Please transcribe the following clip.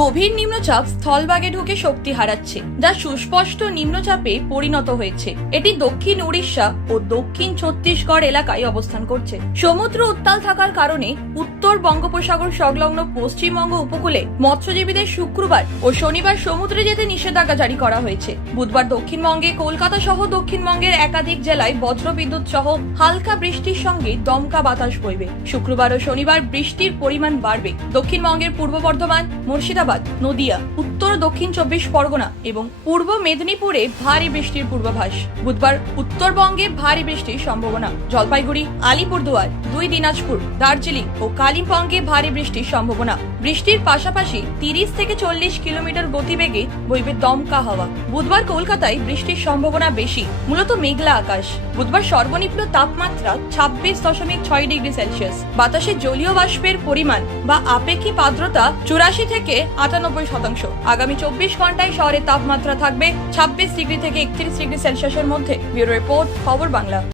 গভীর নিম্নচাপ স্থলভাগে ঢুকে শক্তি হারাচ্ছে, যা সুস্পষ্ট নিম্নচাপে পরিণত হয়েছে। এটি দক্ষিণ উড়িষ্যা ও দক্ষিণ ছত্তিশগড় এলাকায় অবস্থান করছে। সমুদ্র উত্তাল থাকার কারণে উত্তর বঙ্গোপসাগর সংলগ্ন পশ্চিমবঙ্গ উপকূলে মৎস্যজীবীদের শুক্রবার ও শনিবার সমুদ্রে যেতে নিষেধাজ্ঞা জারি করা হয়েছে। বুধবার দক্ষিণবঙ্গে, কলকাতা সহ দক্ষিণবঙ্গের একাধিক জেলায় বজ্রবিদ্যুৎ সহ হালকা বৃষ্টির সঙ্গে দমকা বাতাস বইবে। শুক্রবার ও শনিবার বৃষ্টির পরিমাণ বাড়বে। দক্ষিণবঙ্গের পূর্ব বর্ধমান, মুর্শিদাবাদ নদিয়া, উত্তর দক্ষিণ চব্বিশ পরগনা এবং পূর্ব মেদিনীপুরে ভারী বৃষ্টির পূর্বাভাস। বুধবার উত্তরবঙ্গে ভারী বৃষ্টির সম্ভাবনা। জলপাইগুড়ি, আলিপুরদুয়ার, দুই দিনাজপুর, দার্জিলিং ও কালিম্পংয়ে ভারী বৃষ্টির সম্ভাবনা। বৃষ্টির পাশাপাশি তিরিশ থেকে চল্লিশ কিলোমিটার গতিবেগে বইবে দমকা হাওয়া। বুধবার কলকাতায় বৃষ্টির সম্ভাবনা বেশি, মূলত মেঘলা আকাশ। বুধবার সর্বনিম্ন তাপমাত্রা ছাব্বিশ দশমিক ছয় ডিগ্রি সেলসিয়াস। বাতাসে জলীয় বাষ্পের পরিমাণ বা আপেক্ষিক আর্দ্রতা চুরাশি থেকে আটানব্বই শতাংশ। আগামী চব্বিশ ঘন্টায় শহরের তাপমাত্রা থাকবে ছাব্বিশ ডিগ্রি থেকে একত্রিশ ডিগ্রি সেলসিয়াসের মধ্যে। ব্যুরো রিপোর্ট, খবর বাংলা।